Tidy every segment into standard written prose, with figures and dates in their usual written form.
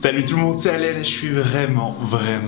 Salut tout le monde, c'est Alain et je suis vraiment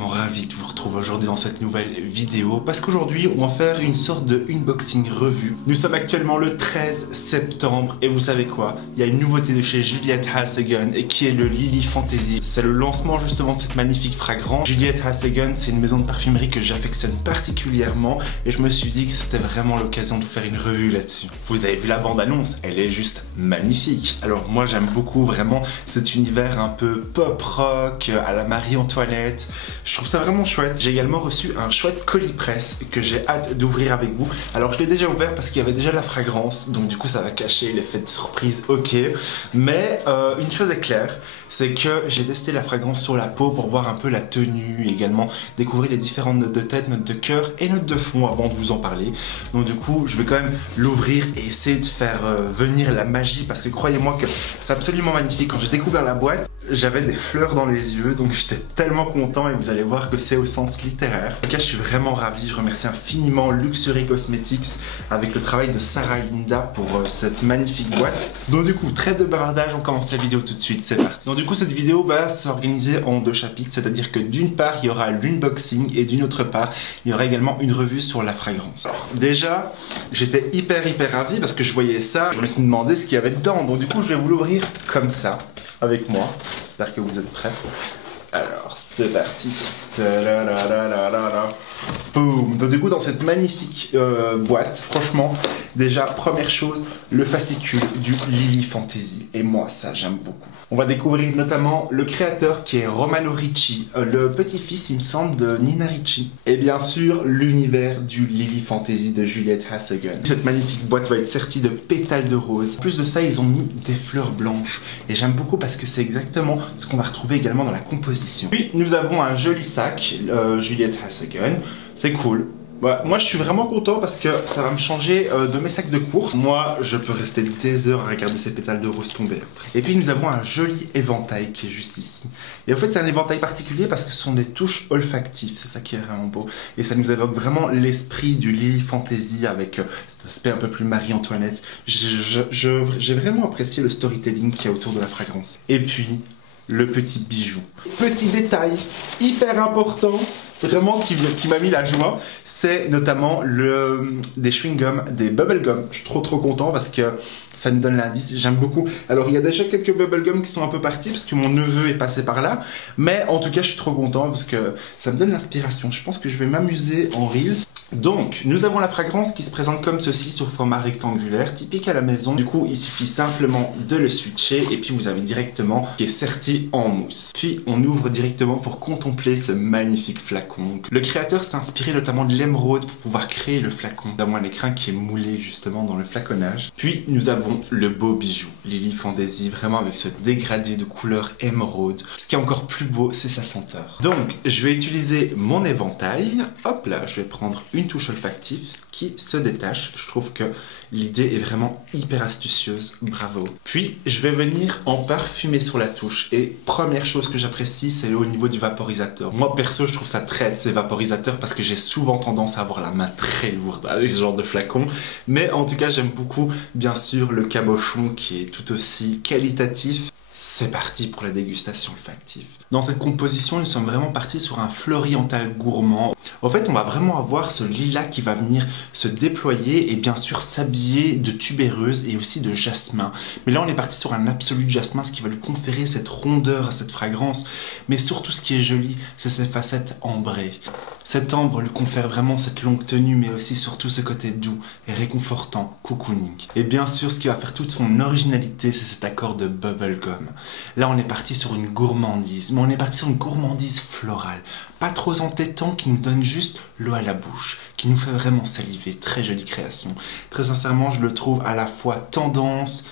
ravi de vous retrouver aujourd'hui dans cette nouvelle vidéo parce qu'aujourd'hui on va faire une sorte de unboxing revue. Nous sommes actuellement le 13 septembre et vous savez quoi? Il y a une nouveauté de chez Juliette Hasegan et qui est le Lily Fantasy. C'est le lancement justement de cette magnifique fragrance. Juliette Hasegan, c'est une maison de parfumerie que j'affectionne particulièrement et je me suis dit que c'était vraiment l'occasion de faire une revue là-dessus. Vous avez vu la bande-annonce, elle est juste magnifique. Alors moi j'aime beaucoup vraiment cet univers un peu pop rock à la Marie-Antoinette. Je trouve ça vraiment chouette. J'ai également reçu un chouette colis presse que j'ai hâte d'ouvrir avec vous. Alors je l'ai déjà ouvert parce qu'il y avait déjà la fragrance, donc du coup ça va cacher l'effet de surprise, ok. Mais une chose est claire, c'est que j'ai testé la fragrance sur la peau pour voir un peu la tenue, également découvrir les différentes notes de tête, notes de cœur et notes de fond avant de vous en parler. Donc du coup je vais quand même l'ouvrir et essayer de faire venir la magie parce que croyez-moi que c'est absolument magnifique. Quand j'ai découvert la boîte, j'avais des fleurs dans les yeux, donc j'étais tellement content et vous allez voir que c'est au sens littéraire. En tout cas, je suis vraiment ravi. Je remercie infiniment Luxury Cosmetics avec le travail de Sarah Linda pour cette magnifique boîte. Donc du coup, trêve de bavardage, on commence la vidéo tout de suite, c'est parti. Donc du coup, cette vidéo va s'organiser en deux chapitres, c'est-à-dire que d'une part, il y aura l'unboxing et d'une autre part, il y aura également une revue sur la fragrance. Alors, déjà, j'étais hyper ravi parce que je voyais ça, je me suis demandé ce qu'il y avait dedans. Donc du coup, je vais vous l'ouvrir comme ça, avec moi. J'espère que vous êtes prêts. Alors, c'est parti. Boum. Donc du coup, dans cette magnifique boîte, franchement, déjà, première chose, le fascicule du Lily Fantasy. Et moi, ça, j'aime beaucoup. On va découvrir notamment le créateur qui est Romano Ricci, le petit-fils, il me semble, de Nina Ricci. Et bien sûr, l'univers du Lily Fantasy de Juliette Hasegan. Cette magnifique boîte va être sertie de pétales de rose. En plus de ça, ils ont mis des fleurs blanches. Et j'aime beaucoup parce que c'est exactement ce qu'on va retrouver également dans la composition. Puis, nous avons un joli sac, Juliette Hasegan. C'est cool. Bah, moi je suis vraiment content parce que ça va me changer de mes sacs de course. Moi je peux rester des heures à regarder ces pétales de rose tomber. Et puis nous avons un joli éventail qui est juste ici. Et en fait c'est un éventail particulier parce que ce sont des touches olfactives. C'est ça qui est vraiment beau. Et ça nous évoque vraiment l'esprit du Lily Fantasy avec cet aspect un peu plus Marie-Antoinette. J'ai vraiment apprécié le storytelling qu'il y a autour de la fragrance. Et puis le petit bijou. Petit détail hyper important. Vraiment qui m'a mis la joie, c'est notamment des chewing-gums, des bubble-gums. Je suis trop content parce que ça nous donne l'indice, j'aime beaucoup. Alors il y a déjà quelques bubble-gums qui sont un peu partis parce que mon neveu est passé par là. Mais en tout cas je suis trop content parce que ça me donne l'inspiration. Je pense que je vais m'amuser en Reels. Donc, nous avons la fragrance qui se présente comme ceci sur format rectangulaire, typique à la maison. Du coup, il suffit simplement de le switcher et puis vous avez directement qui est serti en mousse. Puis, on ouvre directement pour contempler ce magnifique flacon. Le créateur s'est inspiré notamment de l'émeraude pour pouvoir créer le flacon. Nous avons un écrin qui est moulé justement dans le flaconnage. Puis, nous avons le beau bijou, Lily Fantasy, vraiment avec ce dégradé de couleur émeraude. Ce qui est encore plus beau, c'est sa senteur. Donc, je vais utiliser mon éventail. Hop là, je vais prendre une touche olfactive qui se détache. Je trouve que l'idée est vraiment hyper astucieuse, bravo. Puis je vais venir en parfumer sur la touche et première chose que j'apprécie c'est au niveau du vaporisateur. Moi perso je trouve ça traite ces vaporisateurs parce que j'ai souvent tendance à avoir la main très lourde avec ce genre de flacon, mais en tout cas j'aime beaucoup bien sûr le cabochon qui est tout aussi qualitatif. C'est parti pour la dégustation olfactive. Dans cette composition, nous sommes vraiment partis sur un floriantal gourmand. En fait, on va vraiment avoir ce lilas qui va venir se déployer et bien sûr s'habiller de tubéreuse et aussi de jasmin. Mais là, on est parti sur un absolu jasmin, ce qui va lui conférer cette rondeur à cette fragrance. Mais surtout, ce qui est joli, c'est ses facettes ambrées. Cet ambre lui confère vraiment cette longue tenue, mais aussi surtout ce côté doux et réconfortant, cocooning. Et bien sûr, ce qui va faire toute son originalité, c'est cet accord de bubblegum. Là, on est parti sur une gourmandise, mais on est parti sur une gourmandise florale. Pas trop entêtant, qui nous donne juste l'eau à la bouche, qui nous fait vraiment saliver. Très jolie création. Très sincèrement, je le trouve à la fois tendance,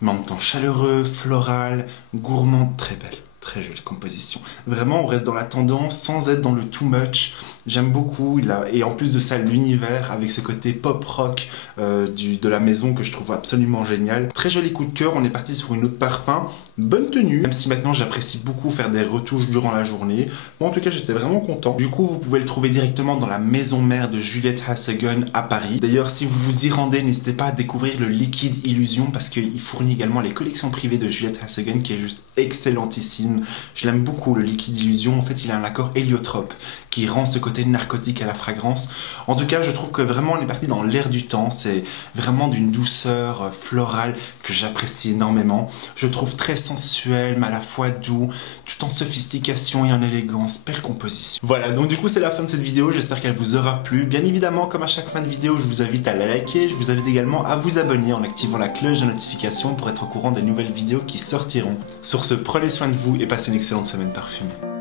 mais en même temps chaleureux, floral, gourmand, très belle. Très jolie composition. Vraiment, on reste dans la tendance sans être dans le too much. J'aime beaucoup, et en plus de ça, l'univers avec ce côté pop rock de la maison que je trouve absolument génial. Très joli coup de cœur, on est parti sur une autre parfum, bonne tenue, même si maintenant j'apprécie beaucoup faire des retouches durant la journée. Bon, en tout cas, j'étais vraiment content. Du coup, vous pouvez le trouver directement dans la maison mère de Juliette Hasegun à Paris. D'ailleurs, si vous vous y rendez, n'hésitez pas à découvrir le Liquid Illusion parce qu'il fournit également les collections privées de Juliette Hasegun qui est juste excellentissime. Je l'aime beaucoup, le Liquid Illusion. En fait, il a un accord héliotrope qui rend ce côté narcotique à la fragrance. En tout cas, je trouve que vraiment on est parti dans l'air du temps. C'est vraiment d'une douceur florale que j'apprécie énormément. Je trouve très sensuel, mais à la fois doux, tout en sophistication et en élégance. Belle composition. Voilà, donc du coup, c'est la fin de cette vidéo. J'espère qu'elle vous aura plu. Bien évidemment, comme à chaque fin de vidéo, je vous invite à la liker. Je vous invite également à vous abonner en activant la cloche de notification pour être au courant des nouvelles vidéos qui sortiront. Sur ce, prenez soin de vous et passez une excellente semaine parfumée.